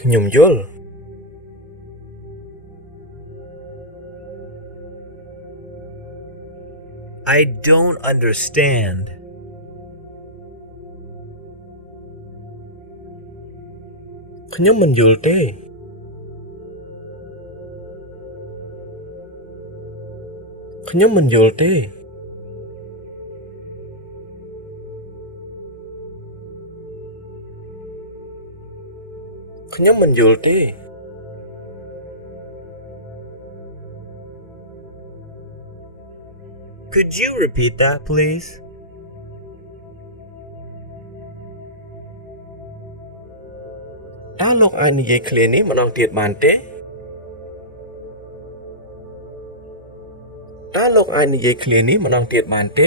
ខ្ញុំយល់ I don't understand. ខ្ញុំមិនយល់ទេ ខ្ញុំមិនយល់ទេ ខ្ញុំមិនយល់ទេ Could you repeat that, please? តើលោកអាចនិយាយឃ្លានេះម្ដងទៀតបានទេ តើលោកអាចនិយាយឃ្លានេះម្ដងទៀតបានទេ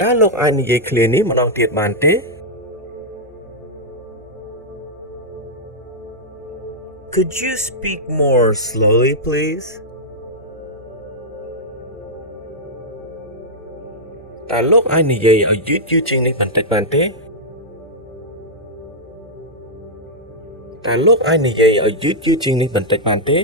តើលោកអាចនិយាយឃ្លានេះម្ដងទៀតបានទេ Could you speak more slowly, please? តើលោកអាចនិយាយឲ្យយឺតៗជាងនេះបន្តិចបានទេ តើលោកអាចនិយាយឲ្យយឺតៗជាងនេះបន្តិចបានទេ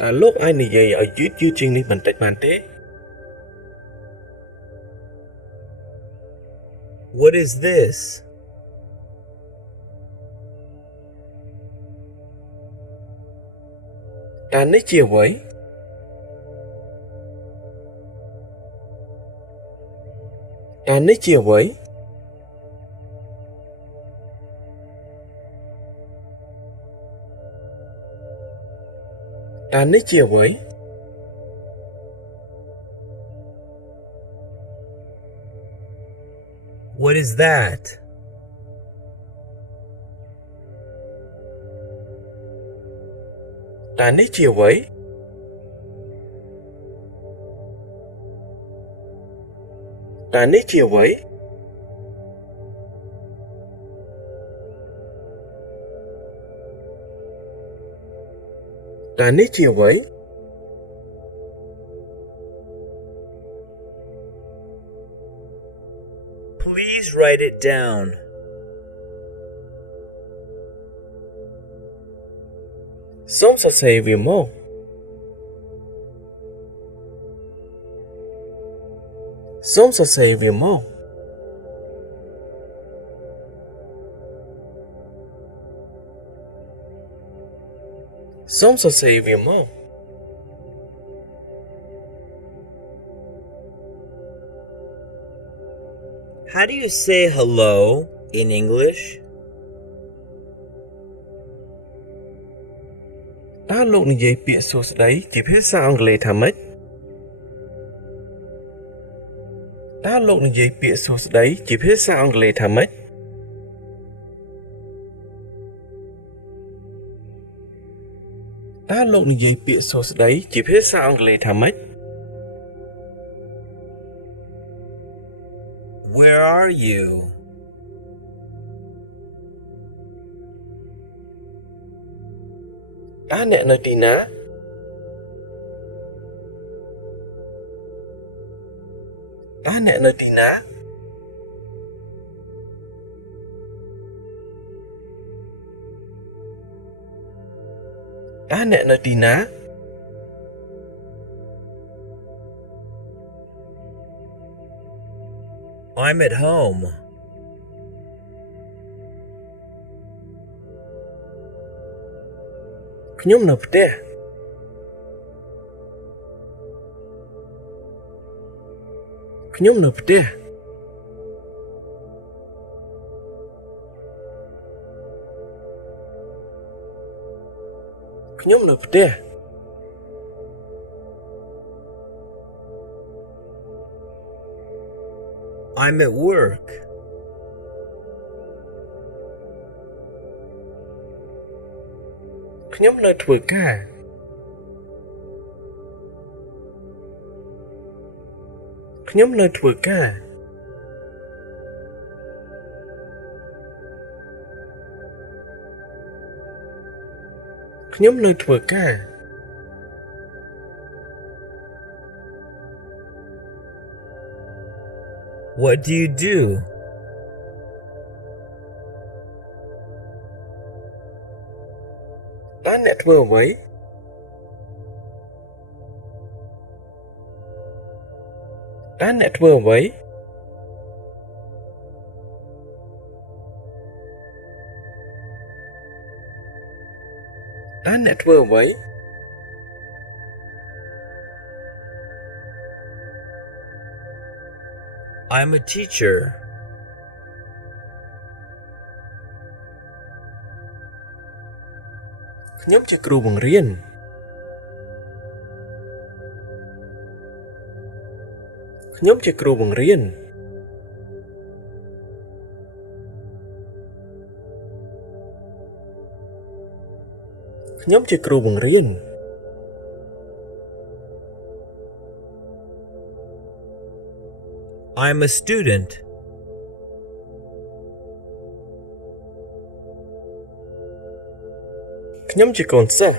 តើលោកអាចនិយាយឲ្យយឺតៗជាងនេះបន្តិចបានទេ What is this? តើនេះជាអ្វី តើនេះជាអ្វី តើនេះជាអ្វី What is that? តើនេះជាអ្វី តើនេះជាអ្វី តើនេះជាអ្វី Please write it down. សូមសរសេរវាមក សូមសរសេរវាមក សូមសរសេរវាមក How do you say hello in English? តើលោកនិយាយពាក្យសួស្តីជាភាសាអង់គ្លេសថាម៉េច តើលោកនិយាយពាក្យសួស្តីជាភាសាអង់គ្លេសថាម៉េច តើលោកនិយាយពាក្យសួស្តីជាភាសាអង់គ្លេសថាម៉េច Where are you? តើអ្នកនៅទីណា តើអ្នកនៅទីណា តើអ្នកនៅទីណា I'm at home. ខ្ញុំនៅផ្ទះ ខ្ញុំនៅផ្ទះ ខ្ញុំនៅផ្ទះ I'm at work. ខ្ញុំនៅធ្វើការ ខ្ញុំនៅធ្វើការ ខ្ញុំនៅធ្វើការ What do you do? តើអ្នកធ្វើអ្វីតើអ្នកធ្វើអ្វីតើអ្នកធ្វើអ្វី I'm a teacher. ខ្ញុំជាគ្រូបង្រៀនខ្ញុំជាគ្រូបង្រៀនខ្ញុំជាគ្រូបង្រៀន I'm a student. ខ្ញុំជាកូនសិស្ស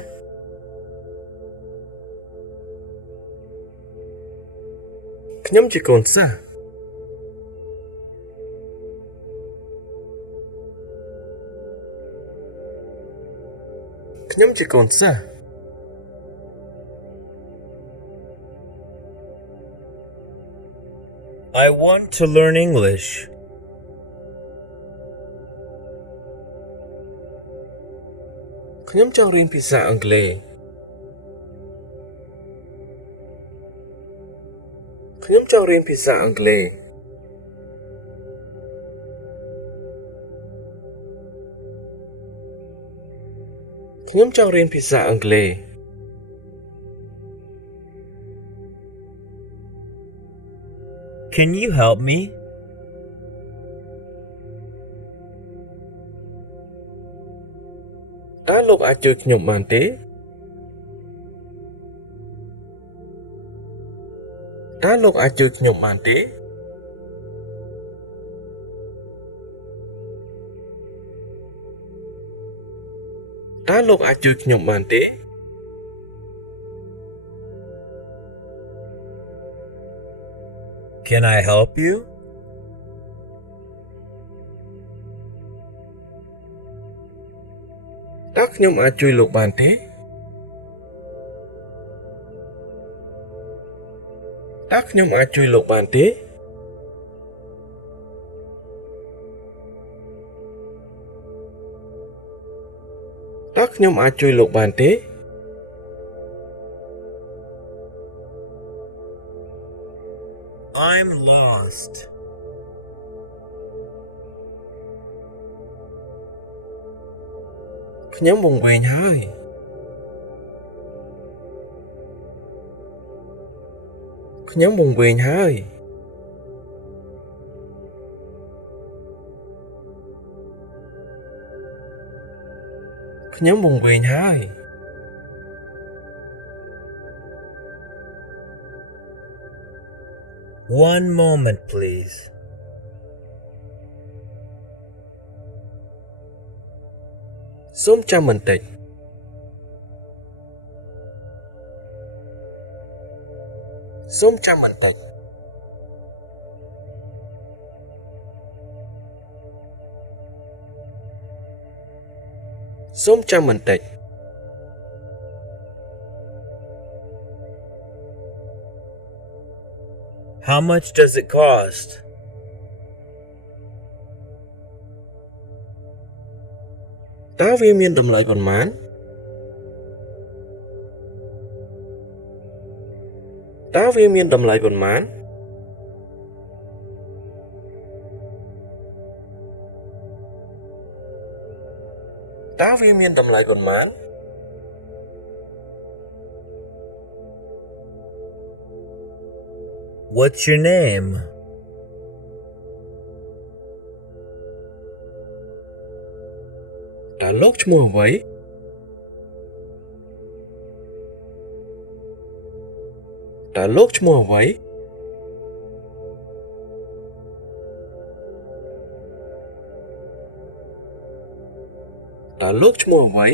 ខ្ញុំជាកូនសិស្សខ្ញុំជាកូនសិស្ស I want to learn English. ខ្ញុំចង់រៀនភាសាអង់គ្លេសខ្ញុំចង់រៀនភាសាអង់គ្លេសខ្ញុំចង់រៀនភាសាអង់គ្លេស Can you help me? តើលោកអាចជួយខ្ញុំបានទេតើលោកអាចជួយខ្ញុំបានទេតើលោកអាចជួយខ្ញុំបានទេ Can I help you? តើខ្ញុំអាចជួយលោកបានទេតើខ្ញុំអាចជួយលោកបានទេតើខ្ញុំអាចជួយលោកបានទេ I'm lost. ខ្ញុំវង្វេងហើយខ្ញុំវង្វេងហើយខ្ញុំវង្វេងហើយ One moment, please. សូមចាំបន្តិចសូមចាំបន្តិចសូមចាំបន្តិច How much does it cost? តើវាមានតម្លៃប៉ុន្មានតើវាមានតម្លៃប៉ុន្មានតើវាមានតម្លៃប៉ុន្មាន What's your name? តើលោកឈ្មោះអ្វីតើលោកឈ្មោះអ្វីតើលោកឈ្មោះអ្វី